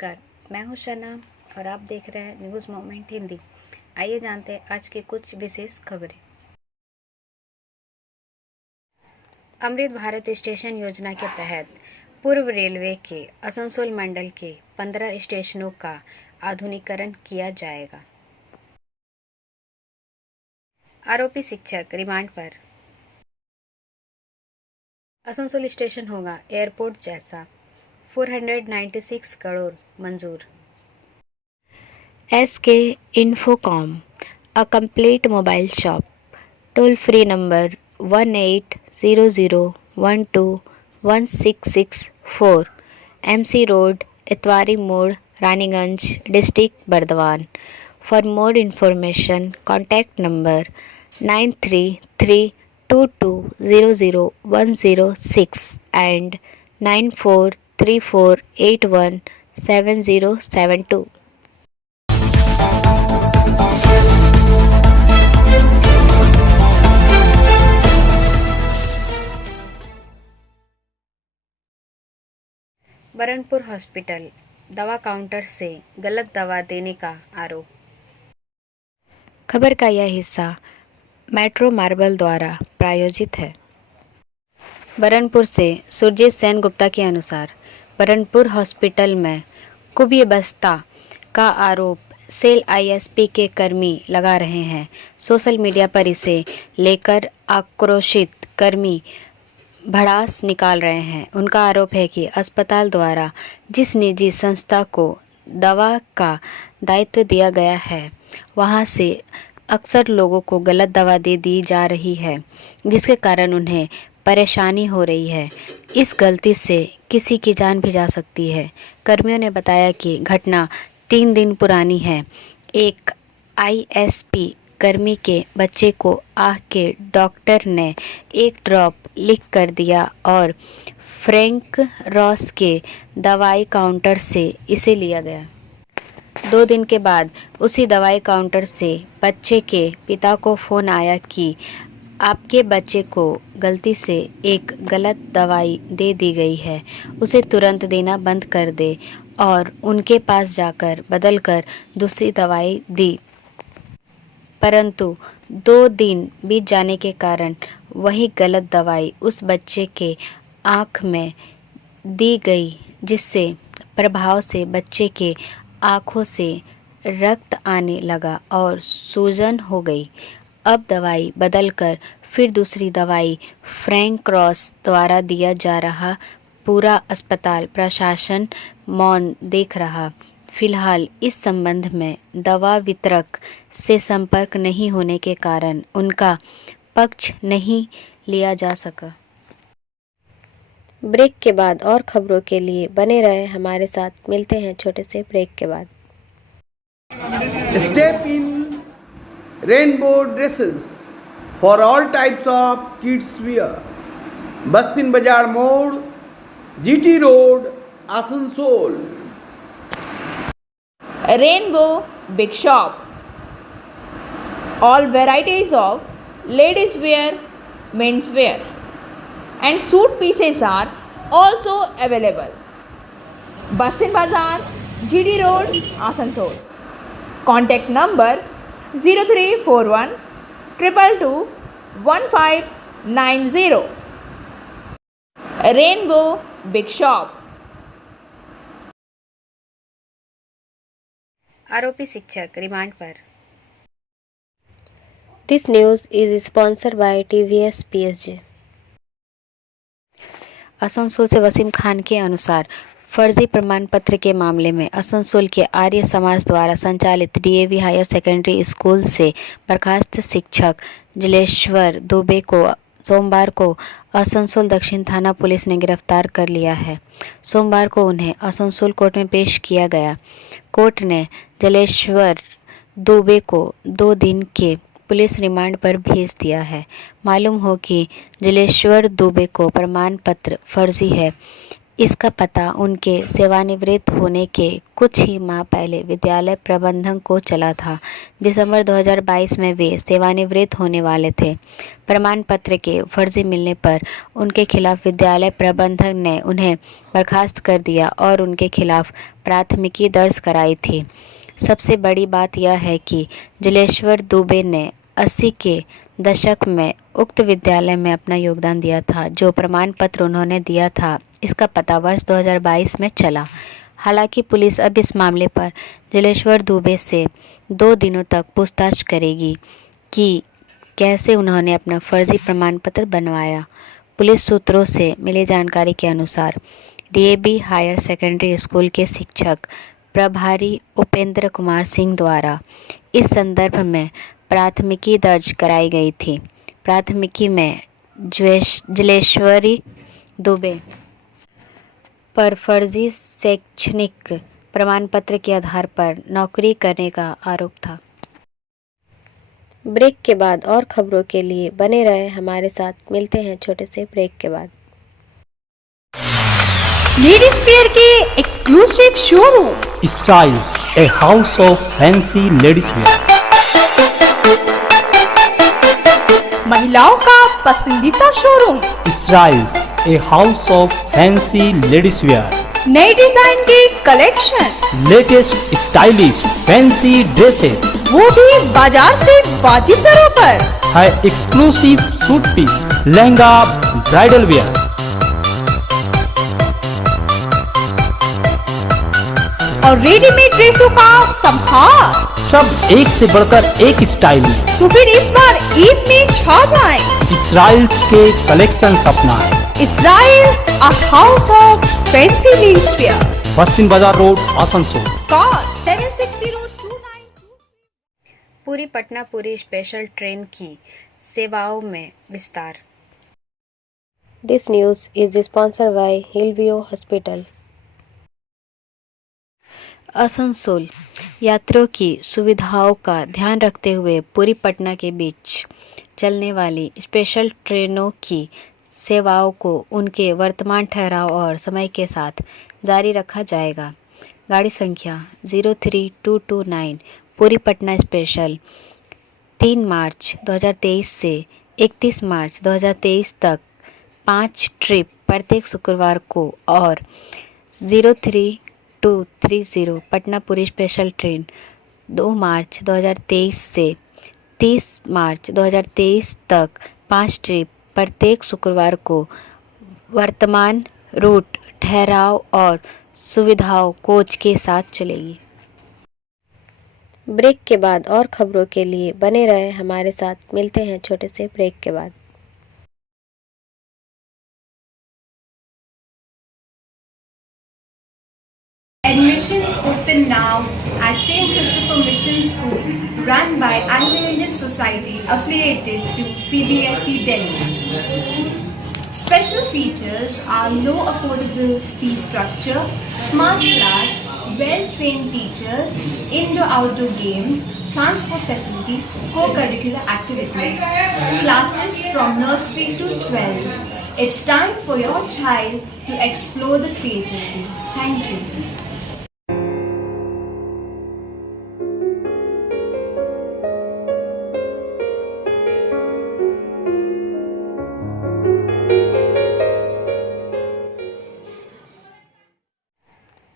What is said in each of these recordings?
नमस्कार, मैं हूं शना और आप देख रहे हैं न्यूज़ मोमेंट हिंदी। आइए जानते हैं आज की कुछ विशेष खबरें। अमृत भारत स्टेशन योजना के तहत पूर्व रेलवे के आसनसोल मंडल के 15 स्टेशनों का आधुनिकीकरण किया जाएगा। आरोपी शिक्षक रिमांड पर। आसनसोल स्टेशन होगा एयरपोर्ट जैसा, 496 करोड़ मंजूर। SK Infocom, a complete mobile shop. Toll free number 1800121664, MC Road, Itwari Mode, Raniganj, District Bardhaman. For more information, contact number 9332200106 and 9434817072. Burnpur hospital दवा काउंटर से गलत दवा देने का आरोप। खबर का यह हिस्सा मेट्रो मार्बल द्वारा प्रायोजित है। बरनपुर से सुरजीत सेन गुप्ता के अनुसार बरनपुर हॉस्पिटल में कुव्यवस्था का आरोप सेल ISP के कर्मी लगा रहे हैं। सोशल मीडिया पर इसे लेकर आक्रोशित कर्मी भड़ास निकाल रहे हैं। उनका आरोप है कि अस्पताल द्वारा जिस निजी संस्था को दवा का दायित्व दिया गया है, वहां से अक्सर लोगों को गलत दवा दे दी जा रही है, जिसके कारण उन्हें परेशानी हो रही है। इस गलती से किसी की जान भी जा सकती है। कर्मियों ने बताया कि घटना 3 दिन पुरानी है। एक ISP कर्मी के बच्चे को आँख के डॉक्टर ने एक ड्रॉप लिख कर दिया और फ्रैंक रॉस के दवाई काउंटर से इसे लिया गया। 2 दिन के बाद उसी दवाई काउंटर से बच्चे के पिता को फ़ोन आया कि आपके बच्चे को गलती से एक गलत दवाई दे दी गई है, उसे तुरंत देना बंद कर दे, और उनके पास जाकर बदल कर दूसरी दवाई दी। परंतु 2 दिन बीत जाने के कारण वही गलत दवाई उस बच्चे के आँख में दी गई, जिससे प्रभाव से बच्चे के आँखों से रक्त आने लगा और सूजन हो गई। अब दवाई बदलकर फिर दूसरी दवाई फ्रैंक रॉस द्वारा दिया जा रहा। पूरा अस्पताल प्रशासन मौन देख रहा। फिलहाल इस संबंध में दवा वितरक से संपर्क नहीं होने के कारण उनका पक्ष नहीं लिया जा सका। ब्रेक के बाद और खबरों के लिए बने रहे हमारे साथ। मिलते हैं छोटे से ब्रेक के बाद। Step in rainbow dresses for all types of kids wear. Bastin Bazar Mode, GT Road, Asansol. Rainbow Big Shop. All varieties of ladies wear, men's wear and suit pieces are also available. Bastin Bazar, GD Road, Asansol. Contact number 0341 222 1590. Rainbow Big Shop. आरोपी शिक्षक remand पर। This news is sponsored bye TVS PSG। Asansol से वसीम खान के अनुसार फर्जी प्रमाण पत्र के मामले में आसनसोल के आर्य समाज द्वारा संचालित DAV हायर सेकेंडरी स्कूल से बर्खास्त शिक्षक जलेश्वर दुबे को सोमवार को आसनसोल दक्षिण थाना पुलिस ने गिरफ्तार कर लिया है। सोमवार को उन्हें आसनसोल कोर्ट में पेश किया गया। कोर्ट ने जलेश्वर दुबे को 2 दिन के पुलिस रिमांड पर भेज दिया है। मालूम हो कि जलेश्वर दुबे को प्रमाण पत्र फर्जी है। इसका पता उनके सेवानिवृत्त होने के कुछ ही माह पहले विद्यालय प्रबंधन को चला था। दिसंबर 2022 में वे सेवानिवृत्त होने वाले थे। प्रमाण पत्र के फर्जी मिलने पर उनके खिलाफ विद्यालय प्रबंधन ने उन्हें बर्खास्त कर दिया और उनके खिलाफ प्राथमिकी दर्ज कराई थी। सबसे बड़ी बात यह है कि जलेश्वर दुबे ने 80 के दशक में उक्त विद्यालय में अपना योगदान दिया था। जो प्रमाण पत्र उन्होंने दिया था, इसका पता वर्ष 2022 में चला। हालांकि पुलिस अब इस मामले पर जलेश्वर दुबे से 2 दिनों तक पूछताछ करेगी कि कैसे उन्होंने अपना फर्जी प्रमाण पत्र बनवाया। पुलिस सूत्रों से मिली जानकारी के अनुसार डीएवी हायर सेकेंडरी स्कूल के शिक्षक प्रभारी उपेंद्र कुमार सिंह द्वारा इस संदर्भ में प्राथमिकी दर्ज कराई गई थी। प्राथमिकी में जलेश्वरी दुबे पर फर्जी शैक्षणिक प्रमाण पत्र के आधार पर नौकरी करने का आरोप था। ब्रेक के बाद और खबरों के लिए बने रहे हमारे साथ। मिलते हैं छोटे से ब्रेक के बाद। लेडीज वेयर के exclusive showroom Israel, a house of fancy ladies wear. महिलाओं का पसंदीदा showroom, Israel, a house of fancy ladies wear. नए डिजाइन के collection, Latest stylish fancy dresses वो भी बाजार से वाजिब दरों पर। है exclusive suit piece, lehenga, bridal wear, और रेडीमेड ड्रेसों का संभार। सब एक से बढ़कर एक स्टाइल में। तो फिर इस बार ईद में छा जाएं। इसराइल के कलेक्शन अपना है। Israel's a house of fancy ladies wear. पश्चिम बाजार रोड, आसनसोल। Call 76029। पूरी पटना पूरी स्पेशल ट्रेन की सेवाओं में विस्तार। This news is sponsored bye Hillview hospital. Asansol यात्रियों की सुविधाओं का ध्यान रखते हुए पूरी पटना के बीच चलने वाली स्पेशल ट्रेनों की सेवाओं को उनके वर्तमान ठहराव और समय के साथ जारी रखा जाएगा। गाड़ी संख्या 03229 पूरी पटना स्पेशल 3 मार्च 2023 से 31 मार्च 2023 तक 5 ट्रिप प्रत्येक शुक्रवार को और 03230 पटना पूरी स्पेशल ट्रेन 2 मार्च 2023 से 30 मार्च 2023 तक 5 ट्रिप प्रत्येक शुक्रवार को वर्तमान रूट ठहराव और सुविधाओं कोच के साथ चलेगी। ब्रेक के बाद और खबरों के लिए बने रहे हमारे साथ। मिलते हैं छोटे से ब्रेक के बाद। Admissions open now at St. Christopher Mission School, run by Anglo-Indian Society affiliated to CBSE Delhi. Special features are low affordable fee structure, smart class, well-trained teachers, indoor-outdoor games, transport facility, co-curricular activities, classes from nursery to 12. It's time for your child to explore the creativity. Thank you.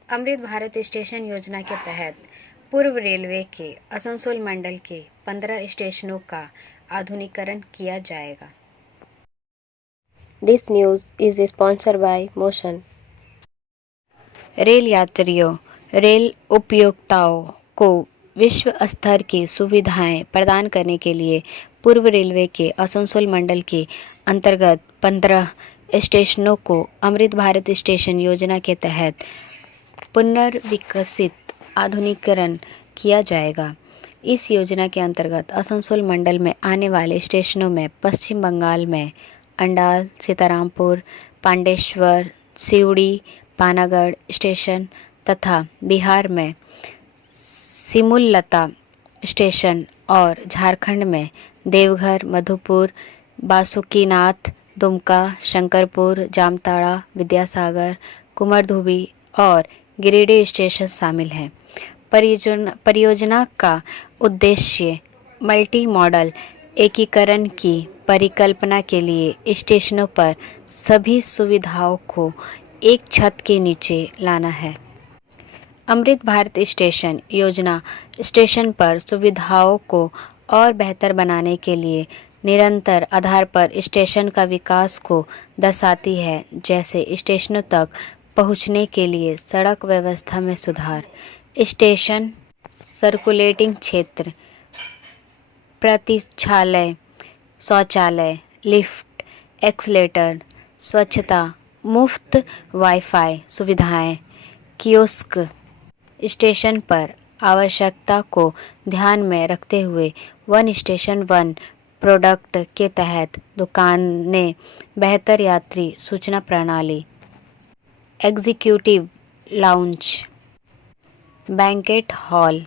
Amrit Bharat station Yojana के तहत पूर्व railway के आसनसोल मंडल के 15 स्टेशनों का आधुनिकीकरण किया जाएगा। This news is sponsored bye motion. Rail यात्रियों, रेल उपयोक्ताओं को विश्व स्तर की सुविधाएं प्रदान करने के लिए पूर्व रेलवे के आसनसोल मंडल के अंतर्गत 15 स्टेशनों को अमृत भारत स्टेशन योजना के तहत पुनर्विकसित आधुनिकीकरण किया जाएगा। इस योजना के अंतर्गत आसनसोल मंडल में आने वाले स्टेशनों में पश्चिम बंगाल में अंडाल, सीतारामपुर, पांडेश्वर, सिवड़ी, पानागढ़ स्टेशन तथा बिहार में सिमुलतला स्टेशन और झारखंड में देवघर, मधुपुर, बासुकीनाथ, दुमका, शंकरपुर, जामताड़ा, विद्यासागर, कुमारधुबी और गिरिडीह स्टेशन शामिल हैं। परियोजना का उद्देश्य मल्टी मॉडल एकीकरण की परिकल्पना के लिए स्टेशनों पर सभी सुविधाओं को एक छत के नीचे लाना है। अमृत भारत स्टेशन योजना स्टेशन पर सुविधाओं को और बेहतर बनाने के लिए निरंतर आधार पर स्टेशन का विकास को दर्शाती है, जैसे स्टेशनों तक पहुंचने के लिए सड़क व्यवस्था में सुधार, स्टेशन सर्कुलेटिंग क्षेत्र, प्रतीक्षालय, शौचालय, लिफ्ट, एक्सीलेटर, स्वच्छता, मुफ्त वाईफाई सुविधाएं, कियोस्क, स्टेशन पर आवश्यकता को ध्यान में रखते हुए वन स्टेशन वन प्रोडक्ट के तहत दुकानें, बेहतर यात्री सूचना प्रणाली, executive lounge, banquet hall,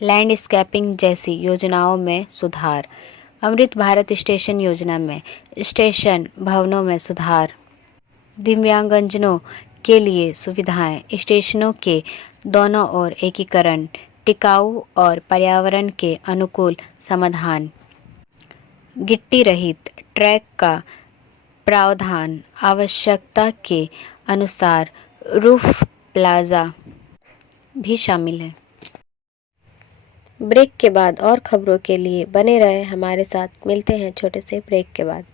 landscaping जैसी योजनाओं में सुधार। अमृत भारत स्टेशन योजना में स्टेशन भवनों में सुधार, दिव्यांगजनों के लिए सुविधाएं, स्टेशनों के दोनों ओर एकीकरण, टिकाऊ और पर्यावरण के अनुकूल समाधान, गिट्टी रहित ट्रैक का प्रावधान, आवश्यकता के अनुसार रूफ प्लाजा भी शामिल है। ब्रेक के बाद और खबरों के लिए बने रहे हमारे साथ। मिलते हैं छोटे से ब्रेक के बाद।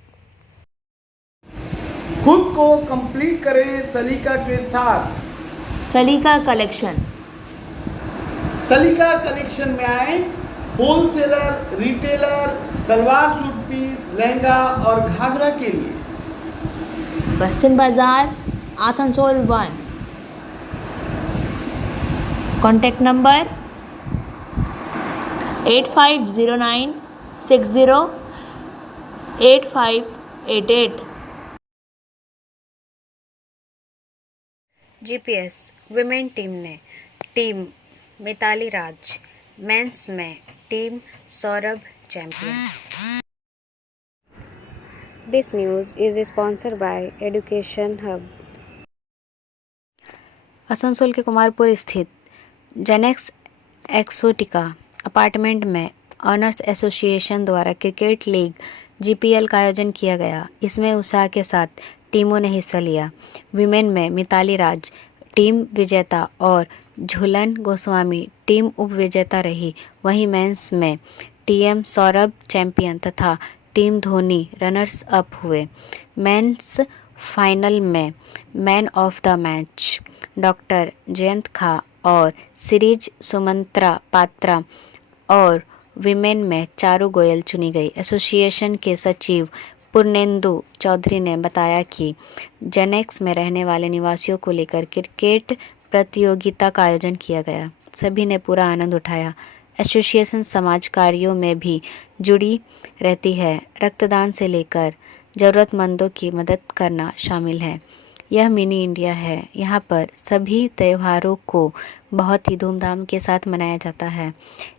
खुद को कंप्लीट करें सलीका के साथ। सलीका कलेक्शन। सलीका कलेक्शन में आए wholesaler, retailer, salwar suit piece, lehenga और घाघरा के लिए। Bastin Bazar, Asansol 1। Contact number 8509 60 8588। GPS women team ने टीम मिताली राज, मेंस में team Sourav champion. This news is sponsored by education hub. Asansol के कुमारपुर स्थित जेनेक्स एक्सोटिका अपार्टमेंट में ऑनर्स एसोसिएशन द्वारा क्रिकेट लीग जीपीएल का आयोजन किया गया। इसमें उत्साह के साथ टीमों ने हिस्सा लिया। विमेन में मिताली राज टीम विजेता और झूलन गोस्वामी टीम उप विजेता रही। वहीं मेंस में टीएम सौरभ चैंपियन तथा टीम धोनी रनर्स अप हुए। मेंस फाइनल में man of the match doctor Jayant खा और सीरीज सुमंत्रा पात्रा और विमेन में चारू गोयल चुनी गई। एसोसिएशन के सचिव पूर्णेंदु चौधरी ने बताया कि जेनेक्स में रहने वाले निवासियों को लेकर क्रिकेट प्रतियोगिता का आयोजन किया गया। सभी ने पूरा आनंद उठाया। एसोसिएशन समाज कार्यों में भी जुड़ी रहती है। रक्तदान से लेकर ज़रूरतमंदों की मदद करना शामिल है। यह मिनी इंडिया है। यहाँ पर सभी त्योहारों को बहुत ही धूमधाम के साथ मनाया जाता है।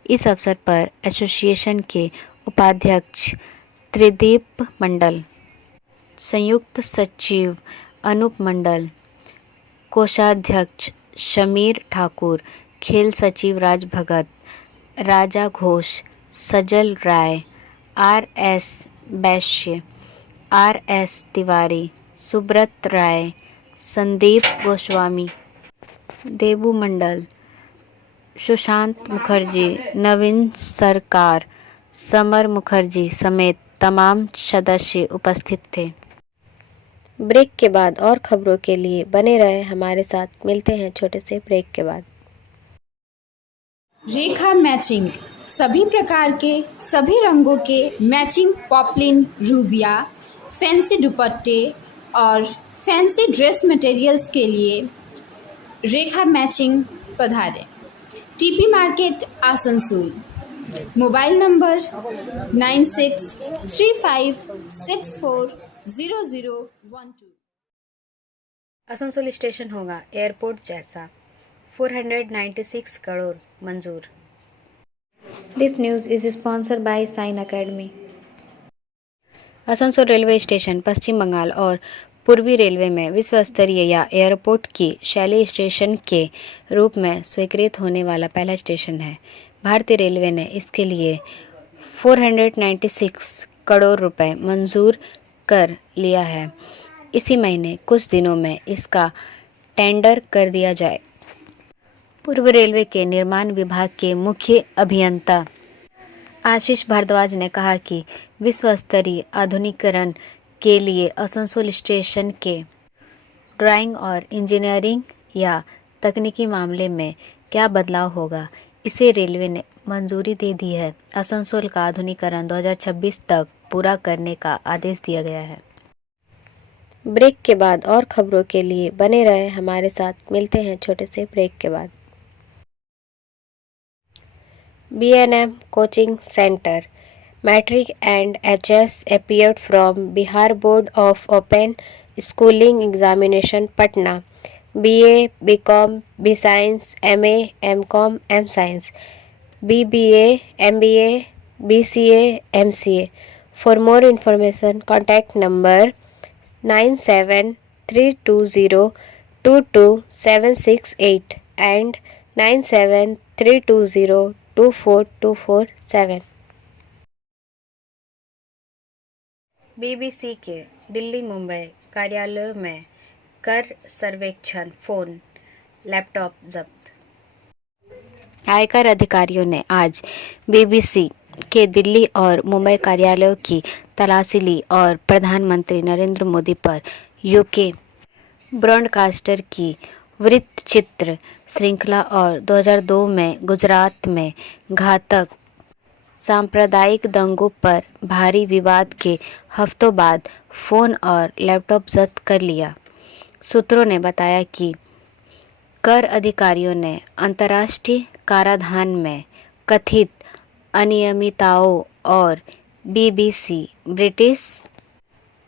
इस अवसर पर एसोसिएशन के उपाध्यक्ष त्रिदीप मंडल, संयुक्त सचिव अनूप मंडल, कोषाध्यक्ष शमीर ठाकुर, खेल सचिव राज भगत, राजा घोष, सजल राय, आर.एस. वैश्य, आर.एस. तिवारी, सुब्रत राय, संदीप गोस्वामी, देबू मंडल, सुशांत मुखर्जी, नवीन सरकार, समर मुखर्जी समेत तमाम सदस्य उपस्थित थे। ब्रेक के बाद और खबरों के लिए बने रहे हमारे साथ। मिलते हैं छोटे से ब्रेक के बाद। रेखा मैचिंग, सभी प्रकार के सभी रंगों के मैचिंग पॉपलिन, रूबिया, फैंसी दुपट्टे और फैंसी ड्रेस मटेरियल्स के लिए रेखा मैचिंग पधारें। TP market Asansol. Mobile number 9635640012। Asansol station होगा एयरपोर्ट जैसा। 496 करोड़ मंजूर। This news is sponsored by sign academy. Asansol railway station Paschim Bangal और पूर्वी रेलवे में विश्व स्तरीय या एयरपोर्ट की शैली स्टेशन के रूप में स्वीकृत होने वाला पहला स्टेशन है। भारतीय रेलवे ने इसके लिए 496 करोड़ रुपए मंजूर कर लिया है। इसी महीने कुछ दिनों में इसका टेंडर कर दिया जाए। पूर्व रेलवे के निर्माण विभाग के मुख्य अभियंता आशीष भारद्वाज ने कहा कि विश्व स्तरीय आधुनिकीकरण के लिए आसनसोल स्टेशन के ड्राइंग और इंजीनियरिंग या तकनीकी मामले में क्या बदलाव होगा, इसे रेलवे ने मंजूरी दे दी है। आसनसोल का आधुनिकीकरण 2026 तक पूरा करने का आदेश दिया गया है। ब्रेक के बाद और खबरों के लिए बने रहे हमारे साथ। मिलते हैं छोटे से ब्रेक के बाद। B&M Coaching Center Matric and HS appeared from Bihar Board of Open Schooling Examination Patna. BA, BCom, B-Science, MA, MCom, M-Science, BBA, MBA, BCA, MCA. For more information, contact number 9732022768 and 9732024247. BBC के दिल्ली मुंबई कार्यालयों में कर सर्वेक्षण, phone, laptop जब्त। आयकर अधिकारियों ने आज BBC के दिल्ली और मुंबई कार्यालयों की तलाशी ली और प्रधानमंत्री नरेंद्र मोदी पर यूके ब्रॉडकास्टर की वृत्तचित्र श्रृंखला और 2002 में गुजरात में घातक सांप्रदायिक दंगों पर भारी विवाद के हफ्तों बाद फ़ोन और लैपटॉप जब्त कर लिया। सूत्रों ने बताया कि कर अधिकारियों ने अंतर्राष्ट्रीय कराधान में कथित अनियमितताओं और BBC ब्रिटिश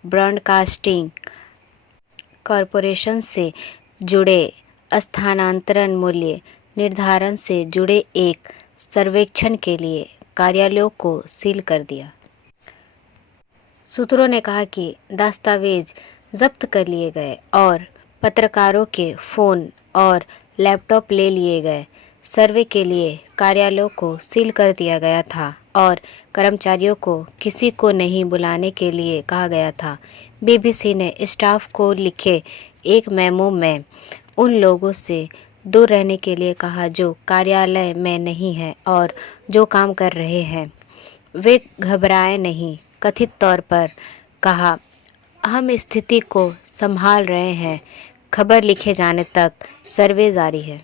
ब्रॉडकास्टिंग कॉरपोरेशन से जुड़े स्थानांतरण मूल्य निर्धारण से जुड़े एक सर्वेक्षण के लिए कार्यालयों को सील कर दिया। सूत्रों ने कहा कि दस्तावेज जब्त कर लिए गए और पत्रकारों के फ़ोन और लैपटॉप ले लिए गए। सर्वे के लिए कार्यालयों को सील कर दिया गया था और कर्मचारियों को किसी को नहीं बुलाने के लिए कहा गया था। BBC ने स्टाफ को लिखे एक मेमो में उन लोगों से दूर रहने के लिए कहा जो कार्यालय में नहीं हैं और जो काम कर रहे हैं वे घबराएं नहीं। कथित तौर पर कहा, हम स्थिति को संभाल रहे हैं। खबर लिखे जाने तक सर्वे जारी है।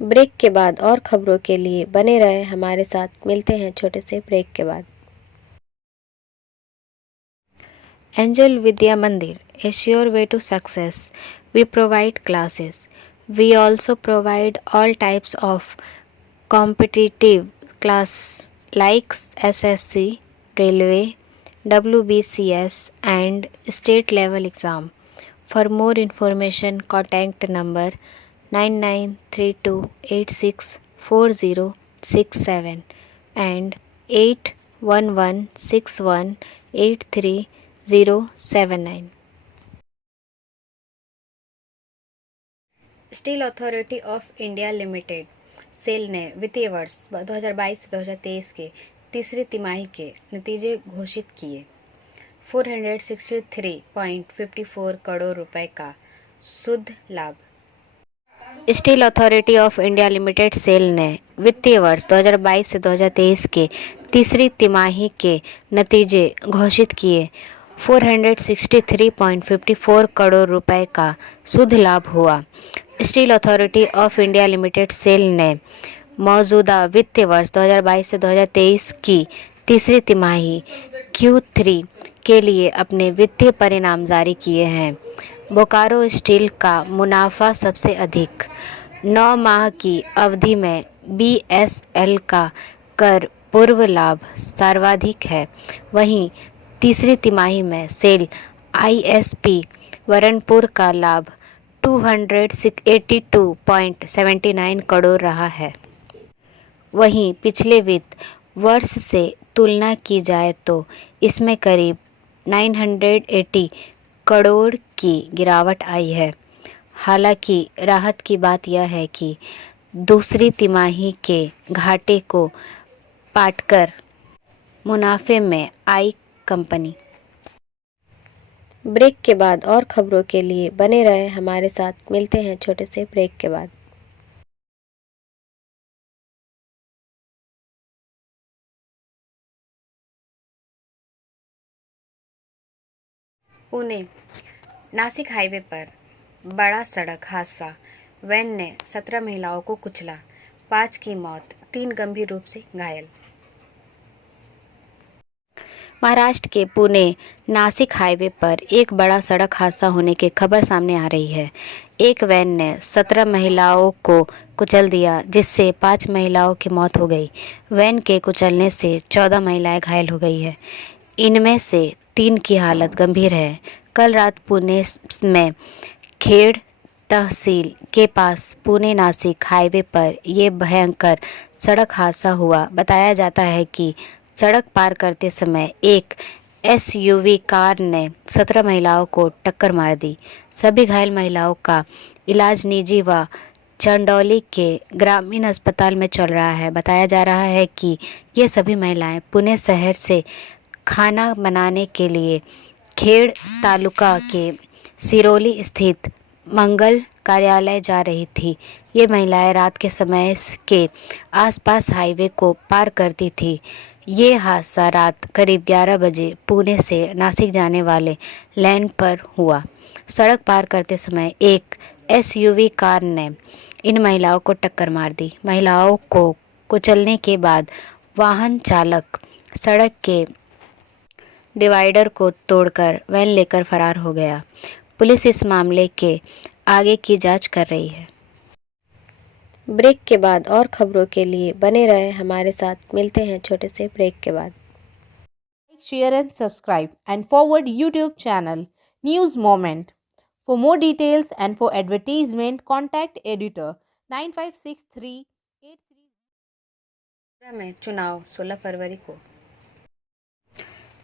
ब्रेक के बाद और खबरों के लिए बने रहे हमारे साथ। मिलते हैं छोटे से ब्रेक के बाद। एंजल विद्या मंदिर, a sure way to success. We provide classes. We also provide all types of competitive class like SSC, Railway, WBCS and state level exam. For more information, contact number 9932864067 and 8116183079. Steel Authority of India Limited SAIL ने वित्तीय वर्ष 2022 से 2023 के तीसरी तिमाही के नतीजे घोषित किए। 463.54 करोड़ रुपए का शुद्ध लाभ। Steel Authority of India Limited SAIL ने वित्तीय वर्ष 2022 से 2023 के तीसरी तिमाही के नतीजे घोषित किए। 463.54 करोड़ रुपए का शुद्ध लाभ हुआ। Steel Authority of India Limited SAIL ने मौजूदा वित्तीय वर्ष 2022 से 2023 की तीसरी तिमाही Q3 के लिए अपने वित्तीय परिणाम जारी किए हैं। बोकारो स्टील का मुनाफा सबसे अधिक। 9 माह की अवधि में BSL का कर पूर्व लाभ सर्वाधिक है। वहीं तीसरी तिमाही में सेल ISP वरनपुर का लाभ 282.79 करोड़ रहा है। वहीं पिछले वित्त वर्ष से तुलना की जाए तो इसमें करीब 980 करोड़ की गिरावट आई है। हालांकि राहत की बात यह है कि दूसरी तिमाही के घाटे को पाटकर मुनाफे में आई कंपनी। ब्रेक के बाद और खबरों के लिए बने रहे हमारे साथ। मिलते हैं छोटे से ब्रेक के बाद। पुणे नासिक हाईवे पर बड़ा सड़क हादसा। वैन ने 17 महिलाओं को कुचला, 5 की मौत, 3 गंभीर रूप से घायल। महाराष्ट्र के पुणे नासिक हाईवे पर एक बड़ा सड़क हादसा होने की खबर सामने आ रही है। एक वैन ने 17 महिलाओं को कुचल दिया, जिससे 5 महिलाओं की मौत हो गई। वैन के कुचलने से 14 महिलाएं घायल हो गई है। इनमें से 3 की हालत गंभीर है। कल रात पुणे में खेड़ तहसील के पास पुणे नासिक हाईवे पर यह भयंकर सड़क हादसा हुआ। बताया जाता है कि सड़क पार करते समय एक एसयूवी कार ने 17 महिलाओं को टक्कर मार दी। सभी घायल महिलाओं का इलाज निजी व चंदौली के ग्रामीण अस्पताल में चल रहा है। बताया जा रहा है कि ये सभी महिलाएं पुणे शहर से खाना बनाने के लिए खेड़ तालुका के सिरोली स्थित मंगल कार्यालय जा रही थी। ये महिलाएं रात के समय के आसपास हाईवे को पार करती थी। ये हादसा रात करीब 11 बजे पुणे से नासिक जाने वाले लाइन पर हुआ। सड़क पार करते समय एक एसयूवी कार ने इन महिलाओं को टक्कर मार दी। महिलाओं को कुचलने के बाद वाहन चालक सड़क के डिवाइडर को तोड़कर वैन लेकर फरार हो गया। पुलिस इस मामले के आगे की जांच कर रही है। ब्रेक के बाद और खबरों के लिए बने रहे हमारे साथ। मिलते हैं छोटे से ब्रेक के बाद। Share and subscribe and forward YouTube channel News Moment. For more details and for advertisement, contact editor 956383 में चुनाव 16 फरवरी को।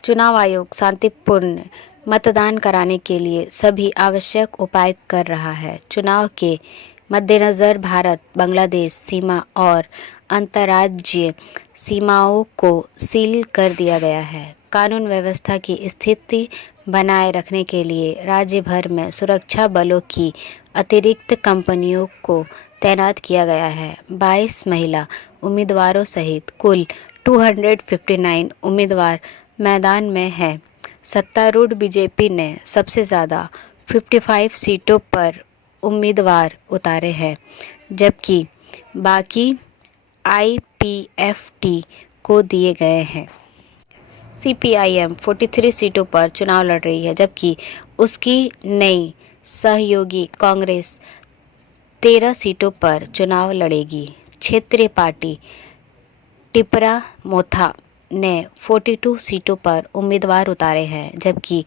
चुनाव आयोग शांतिपूर्ण मतदान कराने के लिए सभी आवश्यक उपाय कर रहा है। चुनाव के मद्देनज़र भारत बांग्लादेश सीमा और अंतर्राज्यीय सीमाओं को सील कर दिया गया है। कानून व्यवस्था की स्थिति बनाए रखने के लिए राज्य भर में सुरक्षा बलों की अतिरिक्त कंपनियों को तैनात किया गया है। 22 महिला उम्मीदवारों सहित कुल 259 उम्मीदवार मैदान में हैं। सत्तारूढ़ बीजेपी ने सबसे ज़्यादा 55 सीटों पर उम्मीदवार उतारे हैं, जबकि बाकी आईपीएफटी को दिए गए हैं। सीपीआईएम 43 सीटों पर चुनाव लड़ रही है, जबकि उसकी नई सहयोगी कांग्रेस 13 सीटों पर चुनाव लड़ेगी। क्षेत्रीय पार्टी टिपरा मोथा ने 42 सीटों पर उम्मीदवार उतारे हैं, जबकि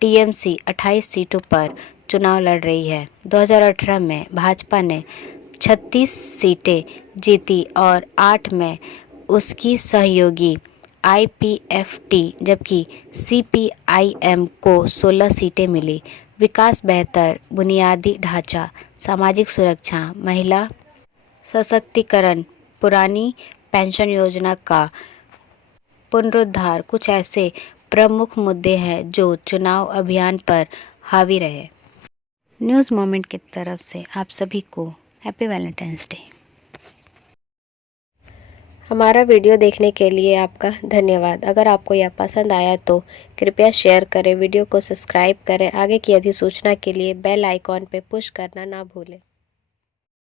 टीएमसी 28 सीटों पर चुनाव लड़ रही है। 2018 में भाजपा ने 36 सीटें जीती और 8 में उसकी सहयोगी आईपीएफटी, जबकि सीपीआईएम को 16 सीटें मिली। विकास, बेहतर बुनियादी ढांचा, सामाजिक सुरक्षा, महिला सशक्तिकरण, पुरानी पेंशन योजना का पुनरुद्धार कुछ ऐसे प्रमुख मुद्दे हैं जो चुनाव अभियान पर हावी रहे। न्यूज़ मोमेंट की तरफ से आप सभी को हैप्पी वैलेंटाइंस डे। हमारा वीडियो देखने के लिए आपका धन्यवाद। अगर आपको यह पसंद आया तो कृपया शेयर करें, वीडियो को सब्सक्राइब करें। आगे की अधिसूचना के लिए बेल आइकॉन पर पुश करना ना भूलें।